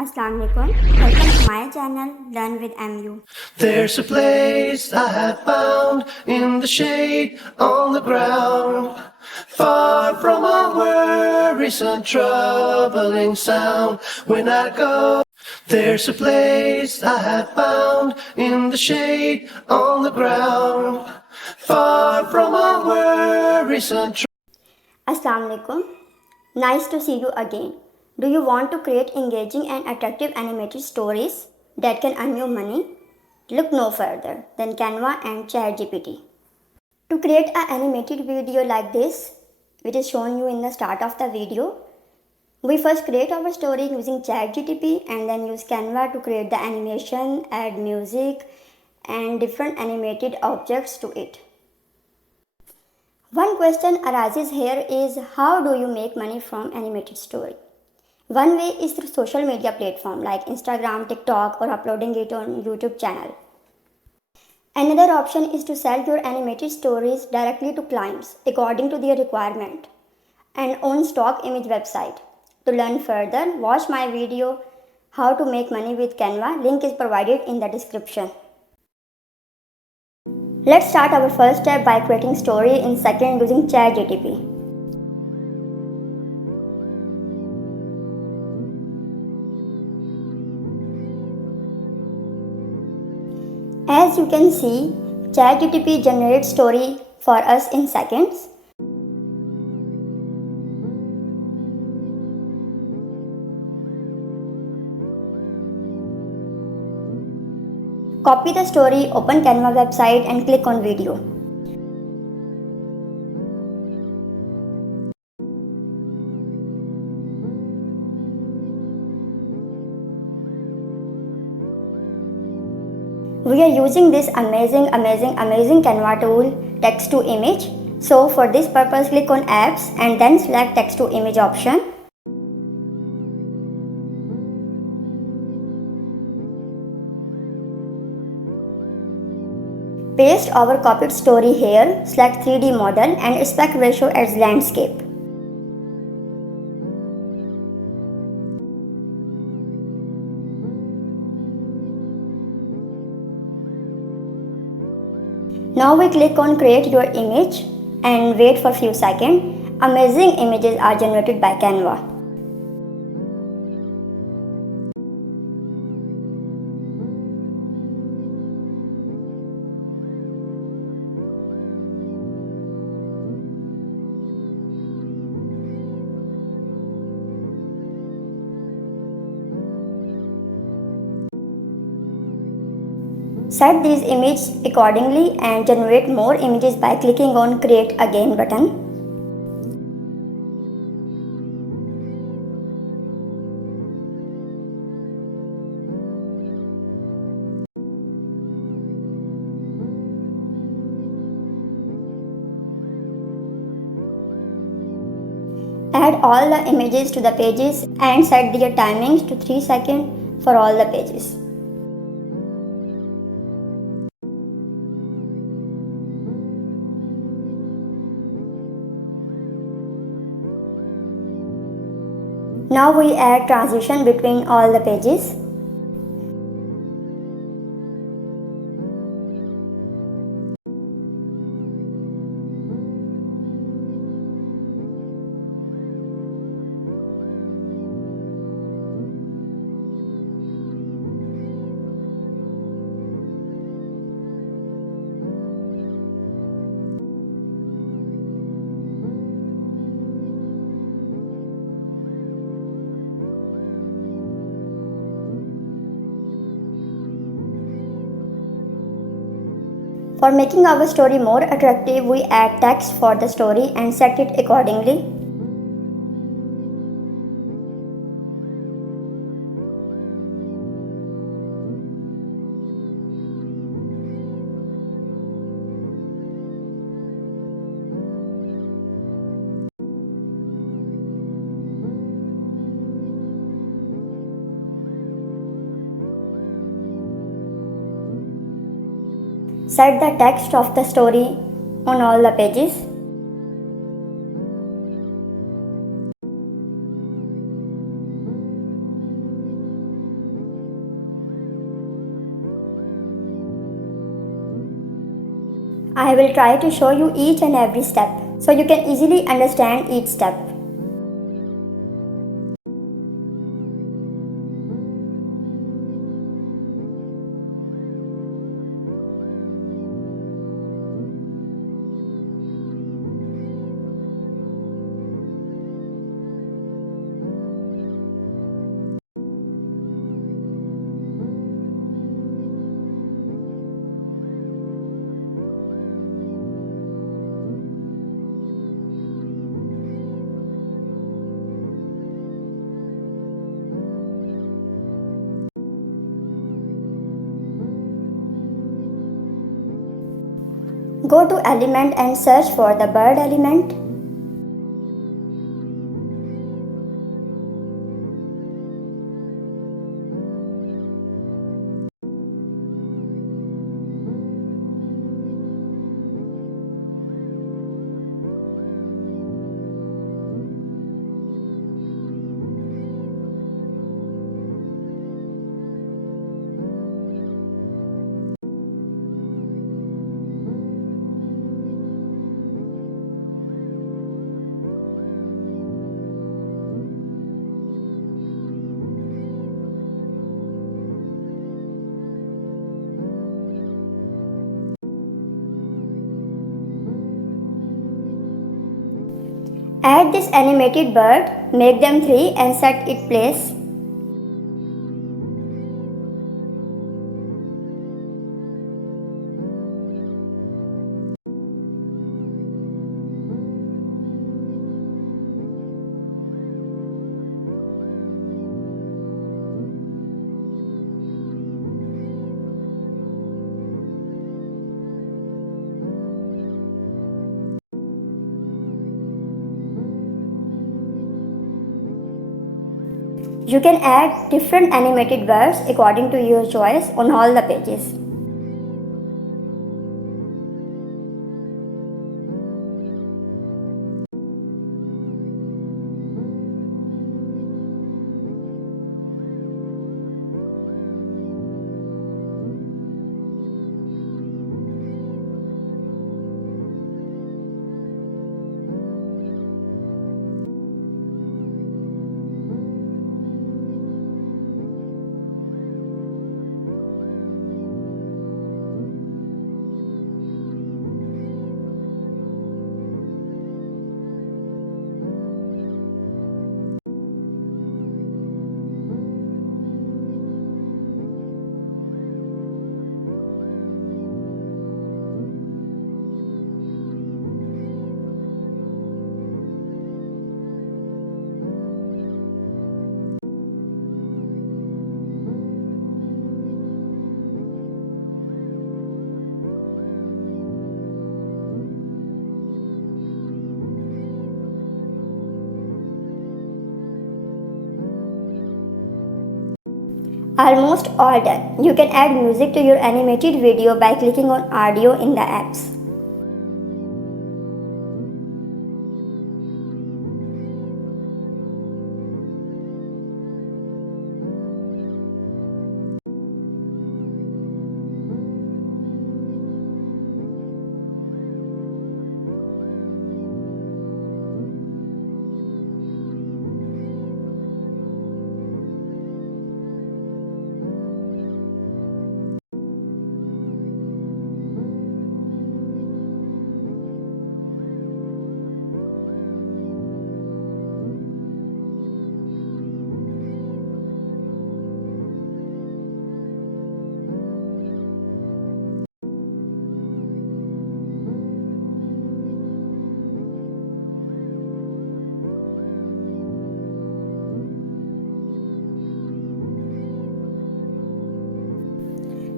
Assalam Alaikum. Welcome to my channel, Learn with MU. There's a place I have found in the shade on the ground, far from all worries and troubling sound. When I go, there's a place I have found in the shade on the ground, far from all worries and Assalam Alaikum. Nice to see you again. Do you want to create engaging and attractive animated stories that can earn you money? Look no further than Canva and Chatgpt. To create an animated video like this, which is shown you in the start of the video, we first create our story using Chatgpt and then use Canva to create the animation, add music and different animated objects to it. One question arises here is, how do you make money from animated story? One way is through social media platform like Instagram, TikTok, or uploading it on YouTube channel. Another option is to sell your animated stories directly to clients according to their requirement and own stock image website. To learn further, watch my video How to Make Money with Canva. Link is provided in the description. Let's start our first step by creating story in second using Chatgpt. As you can see, Chatgpt generates story for us in seconds. Copy the story, open Canva website and click on video. We are using this amazing Canva tool, text to image. So for this purpose, click on apps and then select text to image option. Paste our copied story here, select 3D model and aspect ratio as landscape. Now we click on create your image and wait for few seconds. Amazing images are generated by Canva. Set these images accordingly and generate more images by clicking on Create Again button. Add all the images to the pages and set their timings to 3 seconds for all the pages. Now we add transition between all the pages. For making our story more attractive, we add text for the story and set it accordingly. Set the text of the story on all the pages. I will try to show you each and every step so you can easily understand each step. Go to element and search for the bird element. Add this animated bird, make them 3 and set its place. You can add different animated birds according to your choice on all the pages. Almost all done. You can add music to your animated video by clicking on audio in the apps.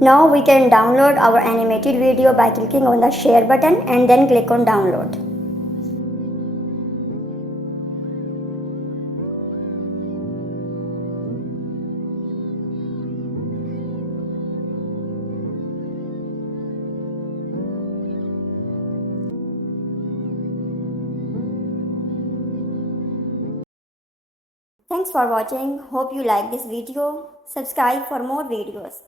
Now we can download our animated video by clicking on the share button and then click on download. Thanks for watching. Hope you like this video. Subscribe for more videos.